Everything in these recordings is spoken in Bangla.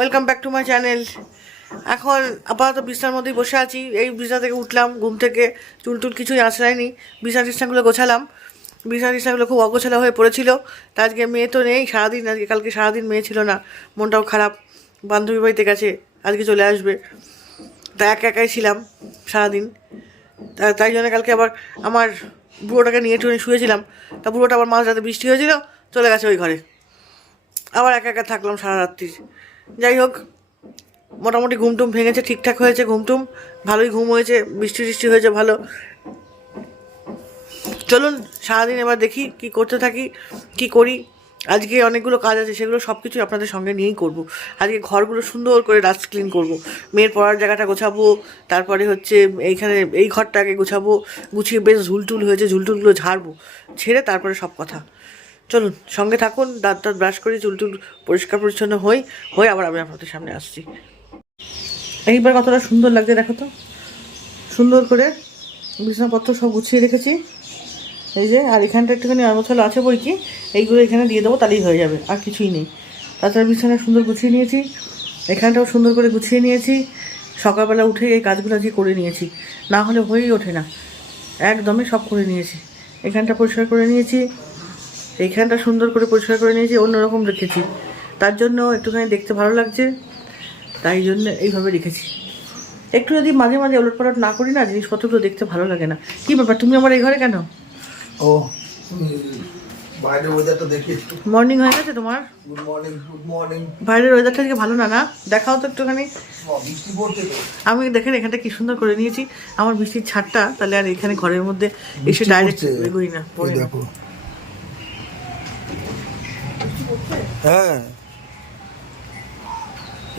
Welcome back to my channel. এখন আপাতত বিছানার মধ্যেই বসে আছি। এই বিছানা থেকে উঠলাম, ঘুম থেকে চুল টুল কিছুই আঁচড়ায়নি। বিছানা টিছানাগুলো গোছালাম। বিছানা টিছানাগুলো খুব অগোছালো হয়ে পড়েছিল। তা আজকে মেয়ে তো নেই সারাদিন, আজকে কালকে সারাদিন মেয়ে ছিল না, মনটাও খারাপ। বান্ধবী বাড়িতে গেছে, আজকে চলে আসবে। তা একা একাই ছিলাম সারাদিন। তাই জন্য কালকে আবার আমার বুড়োটাকে নিয়ে একটুখানি শুয়েছিলাম। তা বুড়োটা আবার মাঝরাতে বৃষ্টি হয়েছিল, চলে গেছে ওই ঘরে। আবার একা একা থাকলাম সারা রাত্রি। যাই হোক, মোটামুটি ঘুমটুম ভেঙেছে, ঠিকঠাক হয়েছে ঘুমটুম, ভালোই ঘুম হয়েছে, বৃষ্টি টিষ্টি হয়েছে ভালো। চলুন সারাদিন এবার দেখি কি করতে থাকি, কি করি। আজকে অনেকগুলো কাজ আছে, সেগুলো সব কিছুই আপনাদের সঙ্গে নিয়েই করব। আজকে ঘরগুলো সুন্দর করে ডাস্ট ক্লিন করব, মেয়ের পড়ার জায়গাটা গোছাবো, তারপরে হচ্ছে এইখানে এই ঘরটাকে গোছাবো, গুছিয়ে বেশ ঝুলটুল হয়েছে, ঝুলটুলগুলো ঝাড়বো, ঝেড়ে তারপরে সব কথা। চলুন সঙ্গে থাকুন, দাঁত দাঁত ব্রাশ করি, চুল পরিষ্কার পরিচ্ছন্ন হয়ে আবার আমি আপনাদের সামনে আসছি। এইবার কতটা সুন্দর লাগছে দেখো তো, সুন্দর করে বিছানাপত্র সব গুছিয়ে রেখেছি। এই যে, আর এখানটা একটুখানি আগোছালো আছে বই কি, এইগুলো এখানে দিয়ে দেবো, তাহলেই হয়ে যাবে, আর কিছুই নেই। তাছাড়া বিছানা সুন্দর গুছিয়ে নিয়েছি, এখানটাও সুন্দর করে গুছিয়ে নিয়েছি। সকালবেলা উঠে এই কাজগুলো আজকে করে নিয়েছি, না হলে হয়েই ওঠে না। একদমই সব করে নিয়েছি। এখানটা পরিষ্কার করে নিয়েছি, এইখানটা সুন্দর করে পরিষ্কার করে নিয়েছি, অন্যরকম রেখেছি। তার জন্য একটুখানি দেখতে ভালো লাগছে, তাই জন্য এইভাবে রেখেছি। একটু যদি মাঝে মাঝে ওলটপালট না করি না, জিনিসপত্রগুলো দেখতে ভালো লাগে না। কী ব্যাপার, তুমি আমার এই ঘরে কেন? ও বাইরের ওয়েদারটা দেখি একটু। মর্নিং হয়ে গেছে তোমার? Good morning, good morning. বাইরের ওয়েদারটা আজকে ভালো না, না দেখাও তো একটুখানি। বৃষ্টি পড়ছে তো। আমি দেখেন এখানটা কি সুন্দর করে নিয়েছি, আমার বৃষ্টির ছাড়টা, তাহলে আর এখানে ঘরের মধ্যে এসে ডাইরেক্ট এগোই না, পড়ে না। দেখো, হ্যাঁ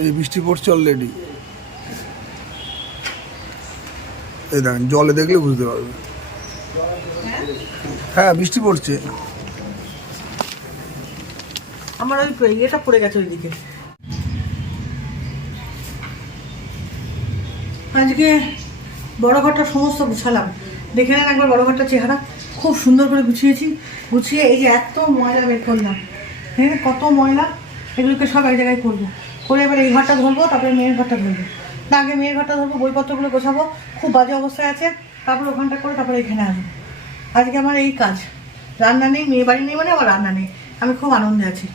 এই বৃষ্টি পড়ছে অলরেডি। এই দেখেন, জলে দেখলে বুঝতে পারবে। হ্যাঁ বৃষ্টি পড়ছে। আমার ওই ইয়েটা পড়ে গেছে ওইদিকে। আজকে বড় ঘরটা সমস্ত গুছালাম, দেখে নেন একবার বড় ঘরটার চেহারা। খুব সুন্দর করে গুছিয়েছি, গুছিয়ে এই যে এত ময়লা বের করলাম, হ্যাঁ কত ময়লা, এগুলোকে সব এক জায়গায় করবো, করে এবার এই ঘরটা ধরবো, তারপরে মেয়ের ঘরটা ধরবো। না, আগে মেয়ের ঘরটা ধরবো, বইপত্রগুলো গোছাবো, খুব বাজে অবস্থায় আছে, তারপর ওখানটা করে তারপরে এখানে আসবো। আজকে আমার এই কাজ, রান্না নেই, মেয়ে বাড়ি নেই, মানে আমার রান্না নেই, আমি খুব আনন্দে আছি।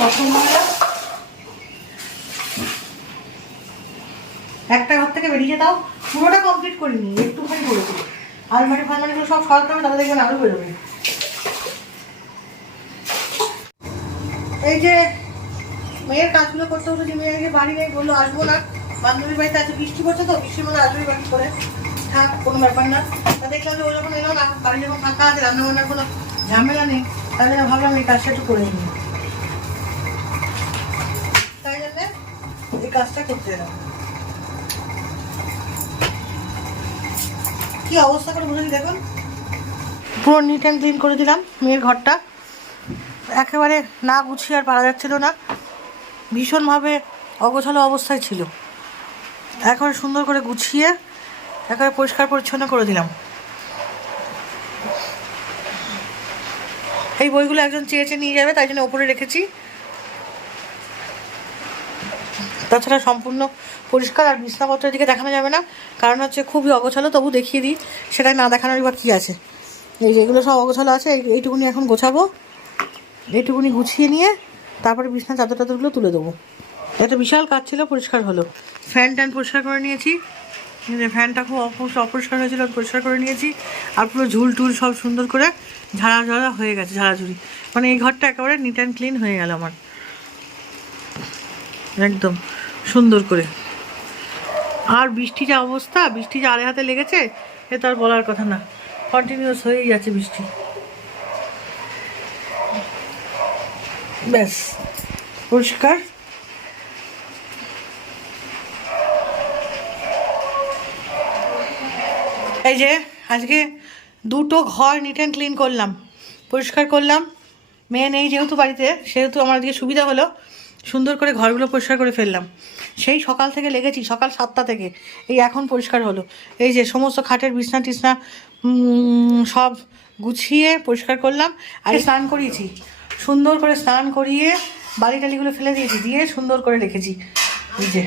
কত ময়লা, একটা ঘর থেকে বেরিয়ে দাও, পুরোটা কমপ্লিট করিনি, একটুখানি করেছি। আলমারি ফালমারিগুলো সব সরাতে হবে, তাহলে দেখবেন আরও বেরোবে। এই যে মেয়ের কাজগুলো করতে হতো, যে মেয়েকে বাড়ি নেই, বললো আসবো না, বান্ধবীর বাড়িতে আছে, বৃষ্টি পড়ছে তো, বৃষ্টির মধ্যে আসবে বাড়ি করে থাক, কোনো ব্যাপার না। তা দেখলাম যে ও যখন এলো না, বাড়ি যখন ফাঁকা আছে, রান্নাবান্নার কোনো ঝামেলা নেই, তাহলে ভাবলাম এই কাজটা একটু করে নিই, তাই জন্যে এই কাজটা করতে এলাম। কি অবস্থা করে বুঝলি দেখুন, পুরো নিট অ্যান্ড ক্লিন করে দিলাম মেয়ের ঘরটা। একেবারে না গুছিয়ে আর পারা যাচ্ছিল না, ভীষণভাবে অগোছালো অবস্থায় ছিল। এখন সুন্দর করে গুছিয়ে একেবারে পরিষ্কার পরিচ্ছন্ন করে দিলাম। এই বইগুলো একজন চেয়েছে নিয়ে যাবে, তাই জন্য ওপরে রেখেছি। তাছাড়া সম্পূর্ণ পরিষ্কার, আর বিছানাপত্রের দিকে দেখানো যাবে না, কারণ হচ্ছে খুবই অগোছালো, তবু দেখিয়ে দিই, সেটাই না দেখানোর বা কী আছে। এই যে এগুলো সব অগোছালো আছে, এইটুকুনি এখন গোছাবো, এইটুকুনি গুছিয়ে নিয়ে তারপরে বিছানা চাদর টাদরগুলো তুলে দেবো। একটা বিশাল কাজ ছিল, পরিষ্কার হলো। ফ্যান ট্যান পরিষ্কার করে নিয়েছি, ফ্যানটা খুব অপরিষ্কার হয়েছিল, পরিষ্কার করে নিয়েছি। আর পুরো ঝুল টুল সব সুন্দর করে ঝাড়া হয়ে গেছে, ঝাড়াঝুড়ি, মানে এই ঘরটা একেবারে নিট অ্যান্ড ক্লিন হয়ে গেল আমার, একদম সুন্দর করে। আর বৃষ্টি যা অবস্থা, বৃষ্টি যা আড়ে হাতে লেগেছে, এ তো আর বলার কথা না, কন্টিনিউয়াস হয়েই যাচ্ছে বৃষ্টি। ব্যাস পরিষ্কার। এই যে আজকে দুটো ঘর নিট অ্যান্ড ক্লিন করলাম, পরিষ্কার করলাম। মেয়ে নেই যেহেতু বাড়িতে, সেহেতু আমার আজকে সুবিধা হলো, সুন্দর করে ঘরগুলো পরিষ্কার করে ফেললাম। সেই সকাল থেকে লেগেছি, সকাল 7টা থেকে, এই এখন পরিষ্কার হলো। এই যে সমস্ত খাটের বিছনা টিছনা সব গুছিয়ে পরিষ্কার করলাম, আর স্নান করিয়েছি। সুন্দর করে স্নান করিয়ে বালি টালিগুলো ফেলে দিয়েছি, দিয়ে সুন্দর করে রেখেছি। এই যে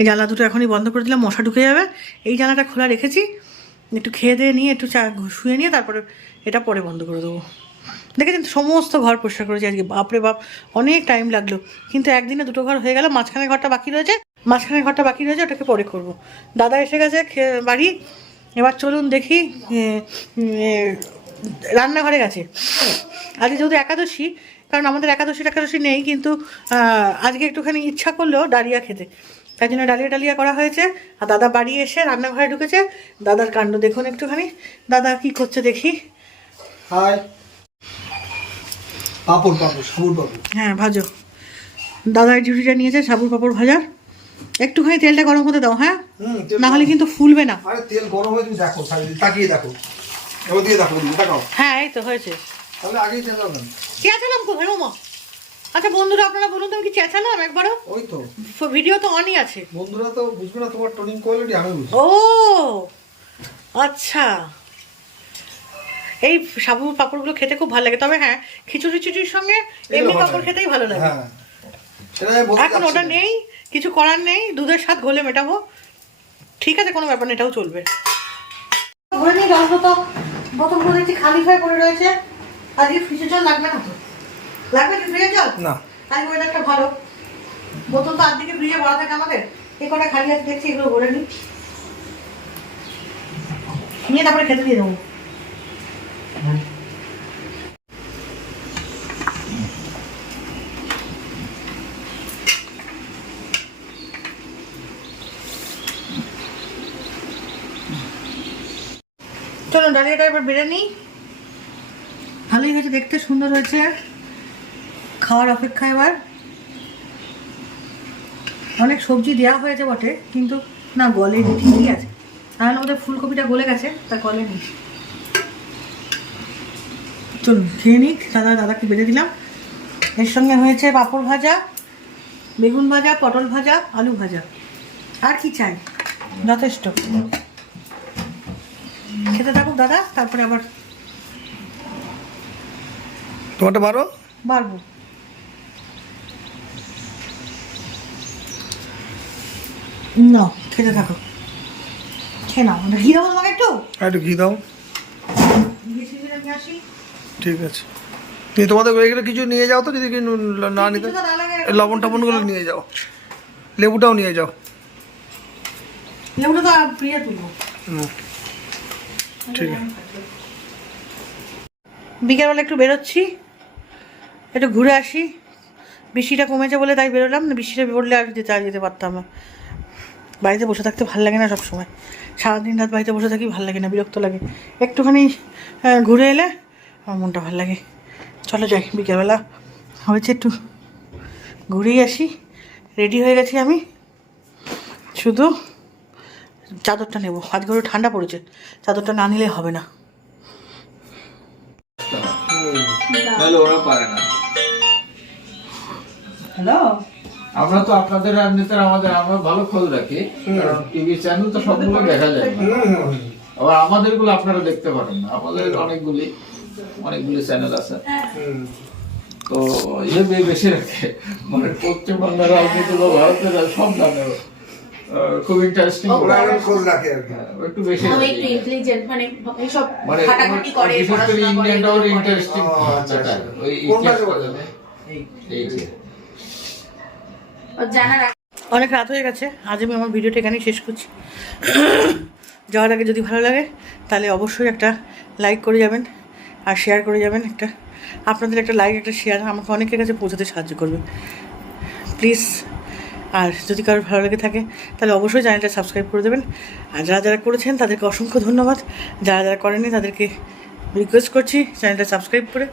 এই জানলা দুটো এখনই বন্ধ করে দিলাম, মশা ঢুকে যাবে। এই জানলাটা খোলা রেখেছি, একটু খেয়ে দিয়ে নিয়ে একটু চা শুয়ে নিয়ে তারপরে এটা পরে বন্ধ করে দেবো। দেখেছেন সমস্ত ঘর পরিষ্কার করেছি আজকে, বাপরে বাপ অনেক টাইম লাগলো, কিন্তু একদিনে দুটো ঘর হয়ে গেল। মাঝখানের ঘরটা বাকি রয়েছে, ওটাকে পরে করব। দাদা এসে গেছে বাড়ি, এবার চলুন দেখি। রান্নাঘরে গেছে আজকে যেহেতু একাদশী, কারণ আমাদের একাদশী নেই, কিন্তু আজকে একটুখানি ইচ্ছা করলো ডালিয়া খেতে, তাই জন্য ডালিয়া করা হয়েছে। আর দাদা বাড়ি এসে রান্নাঘরে ঢুকেছে। দাদার কাণ্ড দেখুন একটুখানি, দাদা কি করছে দেখি। হাই পাপড় সাবুর পাপড়, হ্যাঁ ভাজো। দাদা এই ডিউটিটা নিয়েছে সাবুর পাপড় ভাজার। একটুখানি তেলটা গরম হতে দাও, হ্যাঁ, না হলে কিন্তু ফুলবে না। আরে তেল গরম হয়ে তুমি দেখো, তাকিয়ে দেখো, এবার দিয়ে দেখো, তাকাও। হ্যাঁ এই তো হয়েছে। তাহলে আগেই চেঁচাও না। চেঁচালাম কোথায় মামা? আচ্ছা বন্ধুরা আপনারা বলুন, তুমি কি চেঁচালাম একবারও? ওই তো ভিডিও তো অনই আছে। বন্ধুরা তো বুঝবে না তোমার টোনিং কোয়ালিটি, আমি বুঝি। ও আচ্ছা, এই সাবুর পাঁপড়গুলো খেতে খুব ভালো লাগে, তবে হ্যাঁ খিচুড়ির সঙ্গে এমনি পাঁপড় খেতেই ভালো লাগে। হ্যাঁ সেটা আমি বলতে এখন ওটা নেই, কিছু করার নেই, দুধের স্বাদ ঘোলে মেটাবো। ঠিক আছে, কোনো ব্যাপার না, এটাও চলবে। ঘুরে নিয়ে জল তো বোতলগুলো দেখছি খালি হয়ে পড়ে রয়েছে। আজকে ফ্রিজের জল লাগবে না তো? লাগবে কি ফ্রিজের জল? না, আজকে ওয়েদারটা ভালো, বোতল তো আর্ধেকে ফ্রিজে ভরা থাকে আমাদের। এই কটা খালি আছে দেখছি, এগুলো ভরে নিই, নিয়ে তারপরে খেতে দিয়ে দেবো। চলো ডালিয়াটা এবার বেড়ে নিই। ভালোই হয়েছে দেখতে, সুন্দর হয়েছে। খাওয়ার অপেক্ষা এবার। অনেক সবজি দেওয়া হয়েছে বটে, কিন্তু না গলেনি, ঠিকই আছে। তাহলে আমাদের ফুলকপিটা গলে গেছে, তা গলেনি। চলুন খেয়ে নিক। দাদাকে বেড়ে দিলাম। এর সঙ্গে হয়েছে পাঁপড় ভাজা, বেগুন ভাজা, পটল ভাজা, আলু ভাজা। আর কি চাই, যথেষ্ট। খেতে থাকুক দাদা, তারপরে আবার তোমারটা বারো বাড়বো। না খেতে থাকো, খেয়ে নাও। ঘি দেবো তোমাকে একটু, একটু ঘি দাও। আমি আসি। ঠিক আছে, তুমি তোমাদের এগুলো কিছু নিয়ে যাও তো, যদি কি না নিতে, লবণ টবণগুলো নিয়ে যাও, লেবুটাও নিয়ে যাও। লেবুটা তো প্রিয়া তুলবো। ঠিক আছে। বিকেলবেলা একটু বেরোচ্ছি, একটু ঘুরে আসি। বৃষ্টিটা কমেছে বলে তাই বেরোলাম, না বৃষ্টিটা পড়লে আর যেতে পারতাম না। বাড়িতে বসে থাকতে ভালো লাগে না, সবসময় সারাদিন রাত বাড়িতে বসে থাকি, ভালো লাগে না, বিরক্ত লাগে। একটুখানি ঘুরে এলে আমার মনটা ভালো লাগে। চলো যাই, বিকেলবেলা হয়েছে একটু ঘুরেই আসি। রেডি হয়ে গেছি আমি, শুধু চাদরটা নেবো। আজকে একটু ঠান্ডা পড়েছে, চাদরটা না নিলে হবে না। ওরা পারে না। হ্যালো, আমরা তো আপনাদের রাজনীতির আমরা ভালো খোঁজ রাখি, কারণ টিভি চ্যানেল তো সবগুলো দেখা যায় না। আবার আমাদেরগুলো আপনারা দেখতে পারেন না, আমাদের অনেকগুলি চ্যানেল আছে, তো বেশি রাখে, মানে পশ্চিমবঙ্গের রাজনীতি বা ভারতের সব জানে, খুব ইন্টারেস্টিং খোঁজ রাখে আর কি। একটু বেশি আমি একটু ইন্টেলিজেন্ট, মানে এইসব মানে ঘাটাঘাটি করে, বিশেষ করে পড়াশোনা করে, ইন্ডিয়ানটা ওর এগুলো করে। ইন্টারেস্টিং ওই ইতিহাস কথা নেই। এই যে ওর জানার অনেক রাত হয়ে গেছে, আজ আমি আমার ভিডিওটা এখানেই শেষ করছি। যাওয়ার আগে যদি ভালো লাগে তাহলে অবশ্যই একটা লাইক করে যাবেন আর শেয়ার করে যাবেন। আপনাদের একটা লাইক, একটা শেয়ার আমাকে অনেকের কাছে পৌঁছাতে সাহায্য করবে, প্লিজ। আর যদি কারোর ভালো লেগে থাকে তাহলে অবশ্যই চ্যানেলটা সাবস্ক্রাইব করে দেবেন। আর যারা করেছেন তাদেরকে অসংখ্য ধন্যবাদ, যারা করেনি তাদেরকে রিকোয়েস্ট করছি চ্যানেলটা সাবস্ক্রাইব করে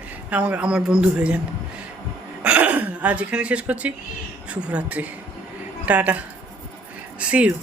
আমার বন্ধু হয়ে যান। আজ এখানে শেষ করছি। শুভরাত্রি, টাটা, সি ইউ।